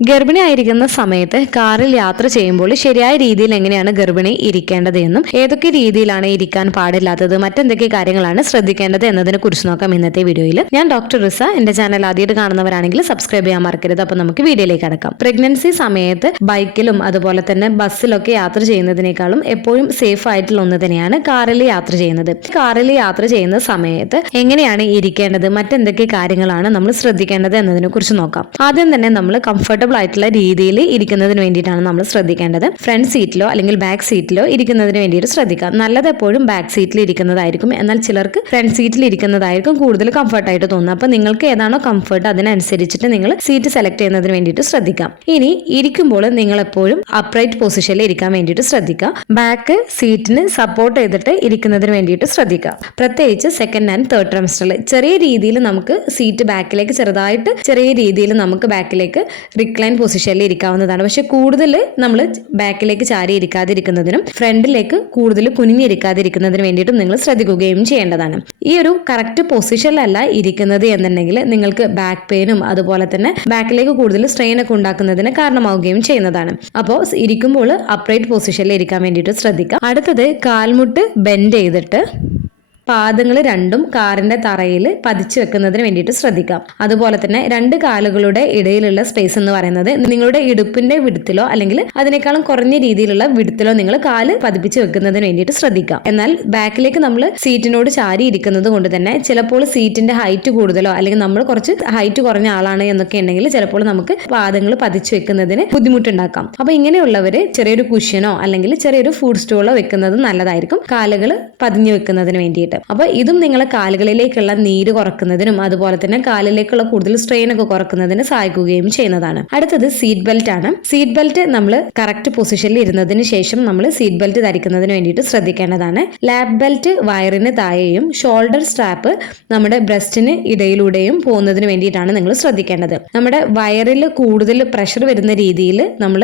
ഗർഭിണി ആയിരിക്കുന്ന സമയത്ത് കാറിൽ യാത്ര ചെയ്യുമ്പോൾ ശരിയായ രീതിയിൽ എങ്ങനെയാണ് ഗർഭിണി ഇരിക്കേണ്ടത് എന്നും ഏതൊക്കെ രീതിയിലാണ് ഇരിക്കാൻ പാടില്ലാത്തത് മറ്റെന്തൊക്കെ കാര്യങ്ങളാണ് ശ്രദ്ധിക്കേണ്ടത് എന്നതിനെ കുറിച്ച് നോക്കാം ഇന്നത്തെ വീഡിയോയിൽ ഞാൻ ഡോക്ടർ റിസ. എന്റെ ചാനൽ ആദ്യമായിട്ട് കാണുന്നവരാണെങ്കിൽ സബ്സ്ക്രൈബ് ചെയ്യാൻ മറക്കരുത്. അപ്പൊ നമുക്ക് വീഡിയോയിലേക്ക് അടക്കാം പ്രഗ്നൻസി സമയത്ത് ബൈക്കിലും അതുപോലെ തന്നെ ബസ്സിലൊക്കെ യാത്ര ചെയ്യുന്നതിനേക്കാളും എപ്പോഴും സേഫ് ആയിട്ടുള്ള ഒന്ന് തന്നെയാണ് കാറിൽ യാത്ര ചെയ്യുന്നത്. കാറിൽ യാത്ര ചെയ്യുന്ന സമയത്ത് എങ്ങനെയാണ് ഇരിക്കേണ്ടത് മറ്റെന്തൊക്കെ കാര്യങ്ങളാണ് നമ്മൾ ശ്രദ്ധിക്കേണ്ടത് എന്നതിനെ കുറിച്ച് നോക്കാം. ആദ്യം തന്നെ നമ്മൾ കംഫർട്ടബിൾ ആയിട്ടുള്ള രീതിയിൽ ഇരിക്കുന്നതിന് വേണ്ടിയിട്ടാണ് നമ്മൾ ശ്രദ്ധിക്കേണ്ടത്. ഫ്രണ്ട് സീറ്റിലോ അല്ലെങ്കിൽ ബാക്ക് സീറ്റിലോ ഇരിക്കുന്നതിന് വേണ്ടിയിട്ട് ശ്രദ്ധിക്കുക. നല്ലത് എപ്പോഴും ബാക്ക് സീറ്റിൽ ഇരിക്കുന്നതായിരിക്കും. എന്നാൽ ചിലർക്ക് ഫ്രണ്ട് സീറ്റിൽ ഇരിക്കുന്നതായിരിക്കും കൂടുതൽ കംഫർട്ടായിട്ട് തോന്നുന്നത്. അപ്പോൾ നിങ്ങൾക്ക് ഏതാണോ കംഫർട്ട് അതിനനുസരിച്ചിട്ട് നിങ്ങൾ സീറ്റ് സെലക്ട് ചെയ്യുന്നതിന് വേണ്ടിയിട്ട് ശ്രദ്ധിക്കാം. ഇനി ഇരിക്കുമ്പോൾ നിങ്ങൾ എപ്പോഴും അപ്രൈറ്റ് പൊസിഷനിൽ ഇരിക്കാൻ വേണ്ടിയിട്ട് ശ്രദ്ധിക്കുക. ബാക്ക് സീറ്റിന് സപ്പോർട്ട് ചെയ്തിട്ട് ഇരിക്കുന്നതിന് വേണ്ടിയിട്ട് ശ്രദ്ധിക്കുക. പ്രത്യേകിച്ച് സെക്കൻഡ് ആൻഡ് തേർഡ് ട്രമസ്റ്ററിൽ ചെറിയ രീതിയിൽ നമുക്ക് സീറ്റ് ബാക്കിലേക്ക് ചെറുതായിട്ട് ചെറിയ രീതിയിൽ നമുക്ക് ബാക്കിലേക്ക് റിക്ലൈൻ പൊസിഷനിൽ ഇരിക്കാവുന്നതാണ്. പക്ഷെ കൂടുതൽ നമ്മൾ ബാക്കിലേക്ക് ചാരി ഇരിക്കാതിരിക്കുന്നതിനും ഫ്രണ്ടിലേക്ക് കൂടുതൽ കുനിഞ്ഞിരിക്കാതിരിക്കുന്നതിനും വേണ്ടിയിട്ടും നിങ്ങൾ ശ്രദ്ധിക്കുകയും ചെയ്യേണ്ടതാണ്. ഈ ഒരു കറക്റ്റ് പൊസിഷനിലല്ല ഇരിക്കുന്നത് എന്നുണ്ടെങ്കിൽ നിങ്ങൾക്ക് ബാക്ക് പെയിനും അതുപോലെ തന്നെ ബാക്കിലേക്ക് കൂടുതൽ സ്ട്രെയിൻ ഒക്കെ ഉണ്ടാക്കുന്നതിന് കാരണമാവുകയും ചെയ്യുന്നതാണ്. അപ്പോൾ ഇരിക്കുമ്പോൾ അപ്രൈറ്റ് പൊസിഷനിൽ ഇരിക്കാൻ വേണ്ടിയിട്ട് ശ്രദ്ധിക്കുക അടുത്തത് കാൽമുട്ട് ബെൻഡ് ചെയ്തിട്ട് പാദങ്ങൾ രണ്ടും കാറിന്റെ തറയിൽ പതിച്ചു വെക്കുന്നതിന് വേണ്ടിയിട്ട് ശ്രദ്ധിക്കാം. അതുപോലെ തന്നെ രണ്ട് കാലുകളുടെ ഇടയിലുള്ള സ്പേസ് എന്ന് പറയുന്നത് നിങ്ങളുടെ ഇടുപ്പിന്റെ വിടുത്തിലോ അല്ലെങ്കിൽ അതിനേക്കാളും കുറഞ്ഞ രീതിയിലുള്ള വിടുത്തിലോ നിങ്ങൾ കാൽ പതിപ്പിച്ച് വെക്കുന്നതിന് വേണ്ടിയിട്ട് ശ്രദ്ധിക്കാം. എന്നാൽ ബാക്കിലേക്ക് നമ്മൾ സീറ്റിനോട് ചാരി ഇരിക്കുന്നത് കൊണ്ട് തന്നെ ചിലപ്പോൾ സീറ്റിന്റെ ഹൈറ്റ് കൂടുതലോ അല്ലെങ്കിൽ നമ്മൾ കുറച്ച് ഹൈറ്റ് കുറഞ്ഞ ആളാണ് എന്നൊക്കെ ഉണ്ടെങ്കിൽ ചിലപ്പോൾ നമുക്ക് പാദങ്ങൾ പതിച്ചു വെക്കുന്നതിന് ബുദ്ധിമുട്ടുണ്ടാക്കാം. അപ്പൊ ഇങ്ങനെയുള്ളവര് ചെറിയൊരു കുഷ്യനോ അല്ലെങ്കിൽ ചെറിയൊരു ഫുഡ് സ്റ്റോളോ വെക്കുന്നത് നല്ലതായിരിക്കും. കാലുകൾ പതിഞ്ഞു വെക്കുന്നതിന് വേണ്ടിയിട്ട്. അപ്പൊ ഇതും നിങ്ങളെ കാലുകളിലേക്കുള്ള നീര് കുറക്കുന്നതിനും അതുപോലെ തന്നെ കാലിലേക്കുള്ള കൂടുതൽ സ്ട്രെയിൻ ഒക്കെ കുറക്കുന്നതിന് സഹായിക്കുകയും ചെയ്യുന്നതാണ്. അടുത്തത് സീറ്റ് ബെൽറ്റ് ആണ്. സീറ്റ് ബെൽറ്റ് നമ്മൾ കറക്റ്റ് പൊസിഷനിൽ ഇരുന്നതിന് ശേഷം നമ്മൾ സീറ്റ് ബെൽറ്റ് ധരിക്കുന്നതിന് വേണ്ടിയിട്ട് ശ്രദ്ധിക്കേണ്ടതാണ്. ലാബ് ബെൽറ്റ് വയറിന് താഴെയും ഷോൾഡർ സ്ട്രാപ്പ് നമ്മുടെ ബ്രസ്റ്റിന് ഇടയിലൂടെയും പോകുന്നതിന് വേണ്ടിയിട്ടാണ് നിങ്ങൾ ശ്രദ്ധിക്കേണ്ടത്. നമ്മുടെ വയറിൽ കൂടുതൽ പ്രഷർ വരുന്ന രീതിയിൽ നമ്മൾ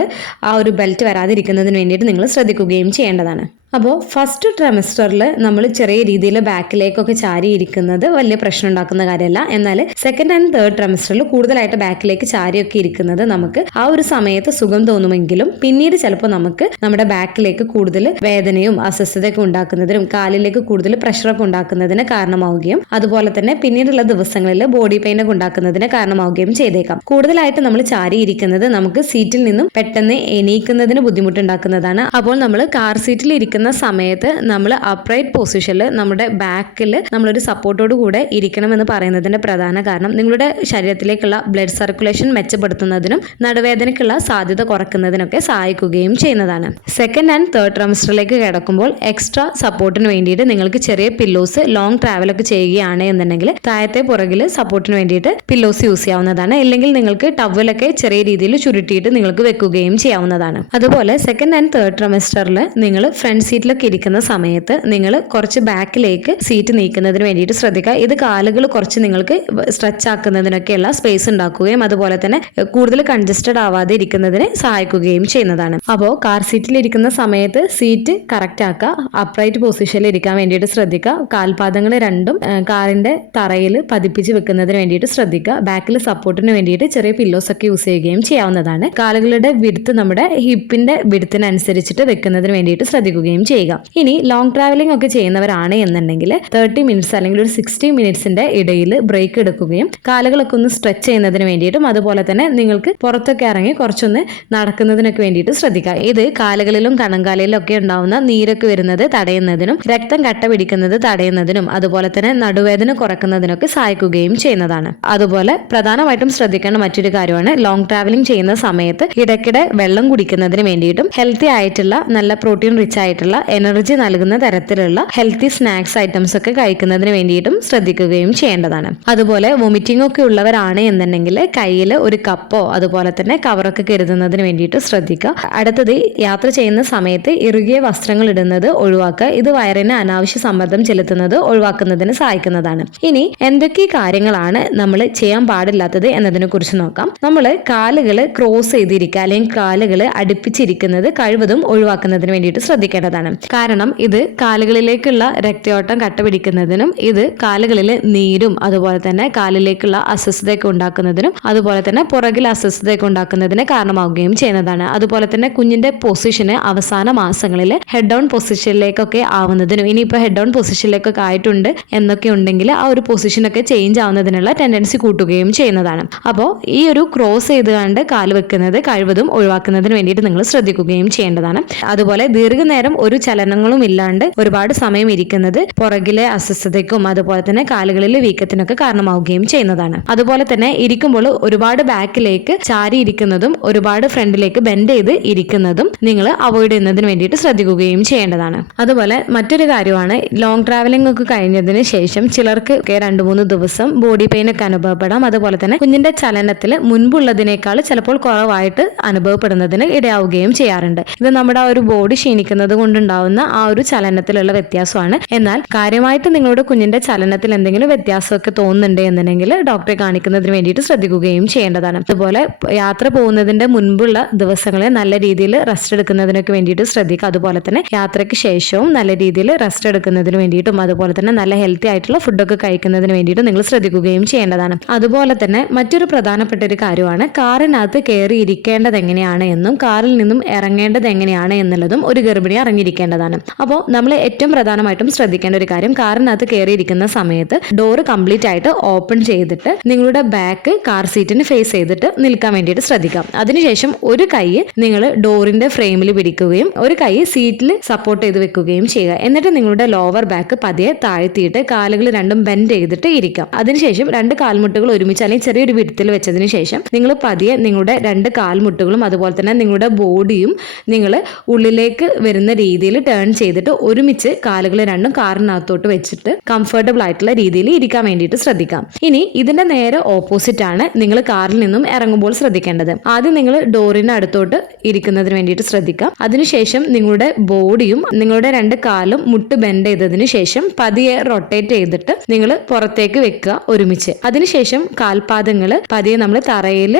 ആ ഒരു ബെൽറ്റ് വരാതിരിക്കുന്നതിന് വേണ്ടിയിട്ട് നിങ്ങൾ ശ്രദ്ധിക്കുകയും ചെയ്യേണ്ടതാണ്. അപ്പോൾ ഫസ്റ്റ് ട്രെമസ്റ്ററിൽ നമ്മൾ ചെറിയ രീതിയിൽ ബാക്കിലേക്കൊക്കെ ചാരിയിരിക്കുന്നത് വലിയ പ്രശ്നം ഉണ്ടാക്കുന്ന കാര്യമല്ല എന്നാൽ സെക്കൻഡ് ആൻഡ് തേർഡ് ട്രെമസ്റ്ററിൽ കൂടുതലായിട്ട് ബാക്കിലേക്ക് ചാരിയൊക്കെ ഇരിക്കുന്നത് നമുക്ക് ആ ഒരു സമയത്ത് സുഖം തോന്നുമെങ്കിലും പിന്നീട് ചിലപ്പോൾ നമുക്ക് നമ്മുടെ ബാക്കിലേക്ക് കൂടുതൽ വേദനയും അസ്വസ്ഥതയൊക്കെ ഉണ്ടാക്കുന്നതിനും കാലിലേക്ക് കൂടുതൽ പ്രഷറൊക്കെ ഉണ്ടാക്കുന്നതിന് കാരണമാവുകയും അതുപോലെ തന്നെ പിന്നീടുള്ള ദിവസങ്ങളിൽ ബോഡി പെയിൻ ഒക്കെ ഉണ്ടാക്കുന്നതിന് കാരണമാവുകയും ചെയ്തേക്കാം. കൂടുതലായിട്ട് നമ്മൾ ചാരിയിരിക്കുന്നത് നമുക്ക് സീറ്റിൽ നിന്നും പെട്ടെന്ന് എണീക്കുന്നതിന് ബുദ്ധിമുട്ടുണ്ടാക്കുന്നതാണ്. അപ്പോൾ നമ്മൾ കാർ സീറ്റിൽ ഇരിക്കുന്ന സമയത്ത് നമ്മൾ അപ്രൈറ്റ് പൊസിഷനിൽ നമ്മുടെ ബാക്കിൽ നമ്മളൊരു സപ്പോർട്ടോട് കൂടെ ഇരിക്കണമെന്ന് പറയുന്നതിന്റെ പ്രധാന കാരണം നിങ്ങളുടെ ശരീരത്തിലേക്കുള്ള ബ്ലഡ് സർക്കുലേഷൻ മെച്ചപ്പെടുത്തുന്നതിനും നടുവേദനയ്ക്കുള്ള സാധ്യത കുറയ്ക്കുന്നതിനൊക്കെ സഹായിക്കുകയും ചെയ്യുന്നതാണ്. സെക്കൻഡ് ആൻഡ് തേർഡ് ട്രമസ്റ്ററിലേക്ക് കിടക്കുമ്പോൾ എക്സ്ട്രാ സപ്പോർട്ടിന് വേണ്ടിയിട്ട് നിങ്ങൾക്ക് ചെറിയ പില്ലോസ് ലോങ് ട്രാവലൊക്കെ ചെയ്യുകയാണ് എന്നുണ്ടെങ്കിൽ താഴത്തെ പുറകിൽ സപ്പോർട്ടിന് വേണ്ടിയിട്ട് പില്ലോസ് യൂസ് ചെയ്യാവുന്നതാണ്. ഇല്ലെങ്കിൽ നിങ്ങൾക്ക് ടവലൊക്കെ ചെറിയ രീതിയിൽ ചുരുട്ടിയിട്ട് നിങ്ങൾക്ക് വെക്കുകയും ചെയ്യാവുന്നതാണ്. അതുപോലെ സെക്കൻഡ് ആൻഡ് തേർഡ് ട്രമസ്റ്ററിൽ നിങ്ങൾ ഫ്രണ്ട് സീറ്റിലൊക്കെ ഇരിക്കുന്ന സമയത്ത് നിങ്ങൾ കുറച്ച് ബാക്കിലേക്ക് സീറ്റ് നീക്കുന്നതിന് വേണ്ടിയിട്ട് ശ്രദ്ധിക്കുക. ഇത് കാലുകൾ കുറച്ച് നിങ്ങൾക്ക് സ്ട്രെച്ച് ആക്കുന്നതിനൊക്കെയുള്ള സ്പേസ് ഉണ്ടാക്കുകയും അതുപോലെ തന്നെ കൂടുതൽ കൺജസ്റ്റഡ് ആവാതെ ഇരിക്കുന്നതിന് സഹായിക്കുകയും ചെയ്യുന്നതാണ്. അപ്പോൾ കാർ സീറ്റിൽ ഇരിക്കുന്ന സമയത്ത് സീറ്റ് കറക്റ്റ് ആക്കുക. അപ്രൈറ്റ് പൊസിഷനിൽ ഇരിക്കാൻ വേണ്ടിയിട്ട് ശ്രദ്ധിക്കുക. കാൽപാദങ്ങൾ രണ്ടും കാറിന്റെ തറയിൽ പതിപ്പിച്ച് വെക്കുന്നതിന് വേണ്ടിയിട്ട് ശ്രദ്ധിക്കുക. ബാക്കിൽ സപ്പോർട്ടിന് വേണ്ടിയിട്ട് ചെറിയ പില്ലോസ് ഒക്കെ യൂസ് ചെയ്യുകയും ചെയ്യാവുന്നതാണ്. കാലുകളുടെ വിടുത്ത് നമ്മുടെ ഹിപ്പിന്റെ വിടുത്തിനനുസരിച്ചിട്ട് വെക്കുന്നതിന് വേണ്ടിയിട്ട് ശ്രദ്ധിക്കുകയും ചെയ്യുക. ഇനി ലോങ് ട്രാവലിംഗ് ഒക്കെ ചെയ്യുന്നവരാണ് എന്നുണ്ടെങ്കിൽ തേർട്ടി മിനിറ്റ്സ് അല്ലെങ്കിൽ ഒരു സിക്സ്റ്റി മിനിറ്റ്സിന്റെ ഇടയിൽ ബ്രേക്ക് എടുക്കുകയും കാലുകളൊക്കെ ഒന്ന് സ്ട്രെച്ച് ചെയ്യുന്നതിന് വേണ്ടിയിട്ടും അതുപോലെ തന്നെ നിങ്ങൾക്ക് പുറത്തൊക്കെ ഇറങ്ങി കുറച്ചൊന്ന് നടക്കുന്നതിനൊക്കെ വേണ്ടിയിട്ട് ശ്രദ്ധിക്കുക. ഇത് കാലുകളിലും കണങ്കാലയിലും ഒക്കെ ഉണ്ടാവുന്ന നീരൊക്കെ വരുന്നത് തടയുന്നതിനും രക്തം കട്ട പിടിക്കുന്നത് തടയുന്നതിനും അതുപോലെ തന്നെ നടുവേദന കുറക്കുന്നതിനൊക്കെ സഹായിക്കുകയും ചെയ്യുന്നതാണ്. അതുപോലെ പ്രധാനമായിട്ടും ശ്രദ്ധിക്കേണ്ട മറ്റൊരു കാര്യമാണ് ലോങ് ട്രാവലിംഗ് ചെയ്യുന്ന സമയത്ത് ഇടയ്ക്കിടെ വെള്ളം കുടിക്കുന്നതിന് വേണ്ടിയിട്ടും ഹെൽത്തി ആയിട്ടുള്ള നല്ല പ്രോട്ടീൻ റിച്ച് ആയിട്ടുള്ള എനർജി നൽകുന്ന തരത്തിലുള്ള ഹെൽത്തി സ്നാക്സ് ഐറ്റംസ് ഒക്കെ കഴിക്കുന്നതിന് വേണ്ടിയിട്ടും ശ്രദ്ധിക്കുകയും ചെയ്യേണ്ടതാണ്. അതുപോലെ വൊമിറ്റിംഗ് ഒക്കെ ഉള്ളവരാണ് എന്നുണ്ടെങ്കിൽ കയ്യിൽ ഒരു കപ്പോ അതുപോലെ തന്നെ കവറൊക്കെ കരുതുന്നതിന് വേണ്ടിയിട്ട് ശ്രദ്ധിക്കുക. അടുത്തത് യാത്ര ചെയ്യുന്ന സമയത്ത് ഇറുകിയ വസ്ത്രങ്ങൾ ഇടുന്നത് ഒഴിവാക്കുക. ഇത് വയറിന് അനാവശ്യ സമ്മർദ്ദം ചെലുത്തുന്നത് ഒഴിവാക്കുന്നതിന് സഹായിക്കുന്നതാണ്. ഇനി എന്തൊക്കെ കാര്യങ്ങളാണ് നമ്മൾ ചെയ്യാൻ പാടില്ലാത്തത് എന്നതിനെ കുറിച്ച് നോക്കാം. നമ്മൾ കാലുകൾ ക്രോസ് ചെയ്തിരിക്കുക അല്ലെങ്കിൽ കാലുകൾ അടുപ്പിച്ചിരിക്കുന്നത് കഴിവതും ഒഴിവാക്കുന്നതിന് വേണ്ടിയിട്ട് ശ്രദ്ധിക്കേണ്ടതാണ്. ചെയ്യേണ്ടതാണ് കാരണം ഇത് കാലുകളിലേക്കുള്ള രക്തയോട്ടം കട്ടപിടിക്കുന്നതിനും ഇത് കാലുകളിലെ നീരും അതുപോലെ തന്നെ കാലിലേക്കുള്ള അസ്വസ്ഥതയൊക്കെ ഉണ്ടാക്കുന്നതിനും അതുപോലെ തന്നെ പുറകിൽ അസ്വസ്ഥതയൊക്കെ ഉണ്ടാക്കുന്നതിന് കാരണമാവുകയും ചെയ്യുന്നതാണ്. അതുപോലെ തന്നെ കുഞ്ഞിന്റെ പൊസിഷന് അവസാന മാസങ്ങളിൽ ഹെഡ് ഡൗൺ പൊസിഷനിലേക്കൊക്കെ ആവുന്നതിനും ഇനിയിപ്പോൾ ഹെഡ് ഡൗൺ പൊസിഷനിലേക്കൊക്കെ ആയിട്ടുണ്ട് എന്നൊക്കെ ഉണ്ടെങ്കിൽ ആ ഒരു പൊസിഷനൊക്കെ ചേഞ്ച് ആവുന്നതിനുള്ള ടെൻഡൻസി കൂട്ടുകയും ചെയ്യുന്നതാണ്. അപ്പോൾ ഈ ഒരു ക്രോസ് ചെയ്ത് കണ്ട് കാൽ വെക്കുന്നത് കഴിവതും ഒഴിവാക്കുന്നതിന് വേണ്ടിയിട്ട് നിങ്ങൾ ശ്രദ്ധിക്കുകയും ചെയ്യേണ്ടതാണ്. അതുപോലെ ദീർഘനേരം ഒരു ചലനങ്ങളും ഇല്ലാണ്ട് ഒരുപാട് സമയം ഇരിക്കുന്നത് പുറകിലെ അസ്വസ്ഥതയ്ക്കും അതുപോലെ തന്നെ കാലുകളിലെ വീക്കത്തിനൊക്കെ കാരണമാവുകയും ചെയ്യുന്നതാണ്. അതുപോലെ തന്നെ ഇരിക്കുമ്പോൾ ഒരുപാട് ബാക്കിലേക്ക് ചാരി ഇരിക്കുന്നതും ഒരുപാട് ഫ്രണ്ടിലേക്ക് ബെൻഡ് ചെയ്ത് ഇരിക്കുന്നതും നിങ്ങൾ അവോയ്ഡ് ചെയ്യുന്നതിന് വേണ്ടിയിട്ട് ശ്രദ്ധിക്കുകയും ചെയ്യേണ്ടതാണ്. അതുപോലെ മറ്റൊരു കാര്യമാണ് ലോങ് ട്രാവലിംഗ് ഒക്കെ കഴിഞ്ഞതിന് ശേഷം ചിലർക്ക് രണ്ട് മൂന്ന് ദിവസം ബോഡി പെയിൻ ഒക്കെ അനുഭവപ്പെടാം. അതുപോലെ തന്നെ കുഞ്ഞിന്റെ ചലനത്തിൽ മുൻപുള്ളതിനേക്കാൾ ചിലപ്പോൾ കുറവായിട്ട് അനുഭവപ്പെടുന്നതിന് ഇടയാവുകയും ചെയ്യാറുണ്ട്. ഇത് നമ്മുടെ ആ ഒരു ബോഡി ക്ഷീണിക്കുന്നത് കൊണ്ടുണ്ടാവുന്ന ആ ഒരു ചലനത്തിലുള്ള വ്യത്യാസമാണ്. എന്നാൽ കാര്യമായിട്ട് നിങ്ങളുടെ കുഞ്ഞിന്റെ ചലനത്തിൽ എന്തെങ്കിലും വ്യത്യാസമൊക്കെ തോന്നുന്നുണ്ട് എന്നുണ്ടെങ്കിൽ ഡോക്ടറെ കാണിക്കുന്നതിന് വേണ്ടിയിട്ട് ശ്രദ്ധിക്കുകയും ചെയ്യേണ്ടതാണ്. അതുപോലെ യാത്ര പോകുന്നതിന്റെ മുൻപുള്ള ദിവസങ്ങളെ നല്ല രീതിയിൽ റെസ്റ്റ് എടുക്കുന്നതിനൊക്കെ വേണ്ടിയിട്ട് ശ്രദ്ധിക്കുക. അതുപോലെ തന്നെ യാത്രയ്ക്ക് ശേഷവും നല്ല രീതിയിൽ റെസ്റ്റ് എടുക്കുന്നതിന് വേണ്ടിയിട്ടും അതുപോലെ തന്നെ നല്ല ഹെൽത്തി ആയിട്ടുള്ള ഫുഡൊക്കെ കഴിക്കുന്നതിന് വേണ്ടിയിട്ട് നിങ്ങൾ ശ്രദ്ധിക്കുകയും ചെയ്യേണ്ടതാണ്. അതുപോലെ തന്നെ മറ്റൊരു പ്രധാനപ്പെട്ട ഒരു കാര്യമാണ് കാറിനകത്ത് കയറി ഇരിക്കേണ്ടത് എങ്ങനെയാണ് എന്നും കാറിൽ നിന്നും ഇറങ്ങേണ്ടത് എങ്ങനെയാണ് എന്നുള്ളതും ഒരു ഗർഭിണി അറിഞ്ഞിരിക്കേണ്ടതാണ് അപ്പോൾ നമ്മൾ ഏറ്റവും പ്രധാനമായിട്ടും ശ്രദ്ധിക്കേണ്ട ഒരു കാര്യം കാറിനകത്ത് കയറിയിരിക്കുന്ന സമയത്ത് ഡോറ് കംപ്ലീറ്റ് ആയിട്ട് ഓപ്പൺ ചെയ്തിട്ട് നിങ്ങളുടെ ബാക്ക് കാർ സീറ്റിന് ഫേസ് ചെയ്തിട്ട് നിൽക്കാൻ വേണ്ടിയിട്ട് ശ്രദ്ധിക്കാം. അതിനുശേഷം ഒരു കൈ നിങ്ങൾ ഡോറിന്റെ ഫ്രെയിമിൽ പിടിക്കുകയും ഒരു കൈ സീറ്റിൽ സപ്പോർട്ട് ചെയ്ത് വെക്കുകയും ചെയ്യുക. എന്നിട്ട് നിങ്ങളുടെ ലോവർ ബാക്ക് പതിയെ താഴ്ത്തിയിട്ട് കാലുകൾ രണ്ടും ബെൻഡ് ചെയ്തിട്ട് ഇരിക്കാം. അതിനുശേഷം രണ്ട് കാൽമുട്ടുകൾ ഒരുമിച്ച് അല്ലെങ്കിൽ ചെറിയൊരു വിടത്തിൽ വെച്ചതിന് ശേഷം നിങ്ങൾ പതിയെ നിങ്ങളുടെ രണ്ട് കാൽമുട്ടുകളും അതുപോലെ തന്നെ നിങ്ങളുടെ ബോഡിയും നിങ്ങൾ ഉള്ളിലേക്ക് വരുന്ന രീതിയിൽ ടേൺ ചെയ്തിട്ട് ഒരുമിച്ച് കാലുകൾ രണ്ടും കാറിനകത്തോട്ട് വെച്ചിട്ട് കംഫർട്ടബിൾ ആയിട്ടുള്ള രീതിയിൽ ഇരിക്കാൻ വേണ്ടിയിട്ട് ശ്രദ്ധിക്കാം. ഇനി ഇതിന്റെ നേരെ ഓപ്പോസിറ്റ് ആണ് നിങ്ങൾ കാറിൽ നിന്നും ഇറങ്ങുമ്പോൾ ശ്രദ്ധിക്കേണ്ടത്. ആദ്യം നിങ്ങൾ ഡോറിന് അടുത്തോട്ട് ഇരിക്കുന്നതിന് വേണ്ടിയിട്ട് ശ്രദ്ധിക്കാം. അതിനുശേഷം നിങ്ങളുടെ ബോഡിയും നിങ്ങളുടെ രണ്ട് കാലും മുട്ട് ബെൻഡ് ചെയ്തതിന് ശേഷം പതിയെ റൊട്ടേറ്റ് ചെയ്തിട്ട് നിങ്ങൾ പുറത്തേക്ക് വെക്കുക ഒരുമിച്ച്. അതിനുശേഷം കാൽപാദങ്ങൾ പതിയെ നമ്മൾ തറയിൽ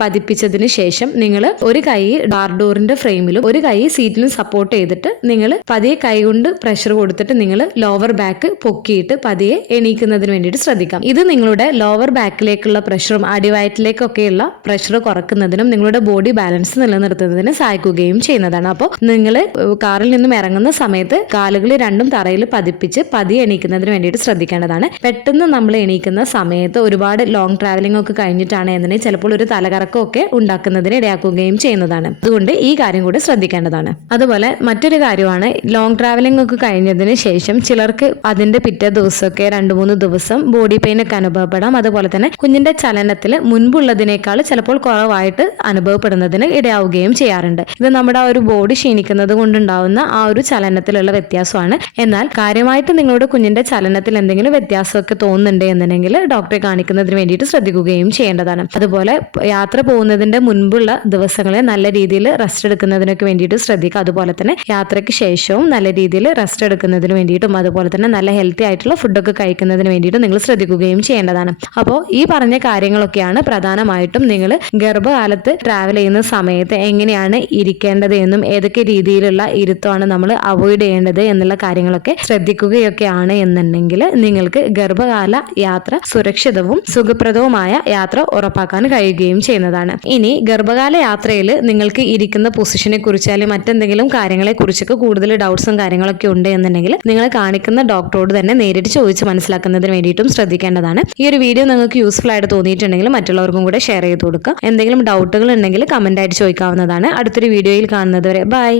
പതിപ്പിച്ചതിന് ശേഷം നിങ്ങൾ ഒരു കൈ ഡാർ ഡോറിന്റെ ഫ്രെയിമിലും ഒരു കൈ സീറ്റിലും സപ്പോർട്ട് ചെയ്തിട്ട് നിങ്ങൾ പതിയെ കൈകൊണ്ട് പ്രഷർ കൊടുത്തിട്ട് നിങ്ങൾ ലോവർ ബാക്ക് പൊക്കിയിട്ട് പതിയെ എണീക്കുന്നതിന് വേണ്ടിയിട്ട് ശ്രദ്ധിക്കാം. ഇത് നിങ്ങളുടെ ലോവർ ബാക്കിലേക്കുള്ള പ്രഷറും അടിവയറ്റിലേക്കൊക്കെയുള്ള പ്രഷർ കുറക്കുന്നതിനും നിങ്ങളുടെ ബോഡി ബാലൻസ് നിലനിർത്തുന്നതിന് സഹായിക്കുകയും ചെയ്യുന്നതാണ്. അപ്പോൾ നിങ്ങൾ കാറിൽ നിന്നും ഇറങ്ങുന്ന സമയത്ത് കാലുകൾ രണ്ടും തറയിൽ പതിപ്പിച്ച് പതിയെ എണീക്കുന്നതിന് വേണ്ടിയിട്ട് ശ്രദ്ധിക്കേണ്ടതാണ്. പെട്ടെന്ന് നമ്മൾ എണീക്കുന്ന സമയത്ത് ഒരുപാട് ലോങ് ട്രാവലിംഗ് ഒക്കെ കഴിഞ്ഞിട്ടാണ് എന്നുണ്ടെങ്കിൽ ചിലപ്പോൾ ഒരു തലകറക്കമൊക്കെ ഉണ്ടാക്കുന്നതിന് ഇടയാക്കുകയും ചെയ്യുന്നതാണ്. അതുകൊണ്ട് ഈ കാര്യം കൂടി ശ്രദ്ധിക്കേണ്ടതാണ്. അതുപോലെ മറ്റൊരു കാര്യമാണ് ലോങ് ട്രാവലിംഗ് ഒക്കെ കഴിഞ്ഞതിന് ശേഷം ചിലർക്ക് അതിന്റെ പിറ്റേ ദിവസമൊക്കെ രണ്ട് മൂന്ന് ദിവസം ബോഡി പെയിൻ ഒക്കെ അനുഭവപ്പെടാം. അതുപോലെ തന്നെ കുഞ്ഞിന്റെ ചലനത്തിൽ മുൻപുള്ളതിനേക്കാൾ ചിലപ്പോൾ കുറവായിട്ട് അനുഭവപ്പെടുന്നതിന് ഇടയാവുകയും ചെയ്യാറുണ്ട്. ഇത് നമ്മുടെ ആ ഒരു ബോഡി ക്ഷീണിക്കുന്നത് കൊണ്ടുണ്ടാവുന്ന ആ ഒരു ചലനത്തിലുള്ള വ്യത്യാസമാണ്. എന്നാൽ കാര്യമായിട്ട് നിങ്ങളുടെ കുഞ്ഞിന്റെ ചലനത്തിൽ എന്തെങ്കിലും വ്യത്യാസമൊക്കെ തോന്നുന്നുണ്ട് എന്നുണ്ടെങ്കിൽ ഡോക്ടറെ കാണിക്കുന്നതിന് വേണ്ടിയിട്ട് ശ്രദ്ധിക്കുകയും ചെയ്യേണ്ടതാണ്. അതുപോലെ യാത്ര പോകുന്നതിന്റെ മുൻപുള്ള ദിവസങ്ങളെ നല്ല രീതിയിൽ റെസ്റ്റ് എടുക്കുന്നതിനൊക്കെ വേണ്ടിയിട്ട് ശ്രദ്ധിക്കുക. അതുപോലെ തന്നെ യാത്രയ്ക്ക് ശേഷവും നല്ല രീതിയിൽ റെസ്റ്റ് എടുക്കുന്നതിന് വേണ്ടിയിട്ടും അതുപോലെ തന്നെ നല്ല ഹെൽത്തി ആയിട്ടുള്ള ഫുഡൊക്കെ കഴിക്കുന്നതിന് വേണ്ടിയിട്ടും നിങ്ങൾ ശ്രദ്ധിക്കുകയും ചെയ്യേണ്ടതാണ്. അപ്പോൾ ഈ പറഞ്ഞ കാര്യങ്ങളൊക്കെയാണ് പ്രധാനമായിട്ടും നിങ്ങൾ ഗർഭകാലത്ത് ട്രാവൽ ചെയ്യുന്ന സമയത്ത് എങ്ങനെയാണ് ഇരിക്കേണ്ടത് എന്നും ഏതൊക്കെ രീതിയിലുള്ള ഇരുത്തമാണ് നമ്മൾ അവോയ്ഡ് ചെയ്യേണ്ടത് എന്നുള്ള കാര്യങ്ങളൊക്കെ ശ്രദ്ധിക്കുകയൊക്കെയാണ് എന്നുണ്ടെങ്കിൽ നിങ്ങൾക്ക് ഗർഭകാല യാത്ര സുരക്ഷിതവും സുഖപ്രദവുമായ യാത്ര ഉറപ്പാക്കാൻ കഴിയുകയും ചെയ്യുന്നതാണ്. ഇനി ഗർഭകാല യാത്രയിൽ നിങ്ങൾക്ക് ഇരിക്കുന്ന പൊസിഷനെ കുറിച്ച് അല്ലെങ്കിൽ മറ്റെന്തെങ്കിലും കാര്യങ്ങളെ കുറിച്ചൊക്കെ കൂടുതൽ ഡൗട്ട്സും കാര്യങ്ങളൊക്കെ ഉണ്ട് എന്നുണ്ടെങ്കിൽ നിങ്ങൾ കാണിക്കുന്ന ഡോക്ടറോട് തന്നെ നേരിട്ട് ചോദിച്ച് മനസ്സിലാക്കുന്നതിന് വേണ്ടിയിട്ടും ശ്രദ്ധിക്കേണ്ടതാണ്. ഈ ഒരു വീഡിയോ നിങ്ങൾക്ക് യൂസ്ഫുൾ ആയിട്ട് തോന്നിയിട്ടുണ്ടെങ്കിൽ മറ്റുള്ളവർക്കും കൂടെ ഷെയർ ചെയ്ത് കൊടുക്കുക. എന്തെങ്കിലും ഡൗട്ടുകൾ ഉണ്ടെങ്കിൽ കമന്റ് ആയിട്ട് ചോദിക്കാവുന്നതാണ്. അടുത്തൊരു വീഡിയോയിൽ കാണുന്നത് വരെ. ബൈ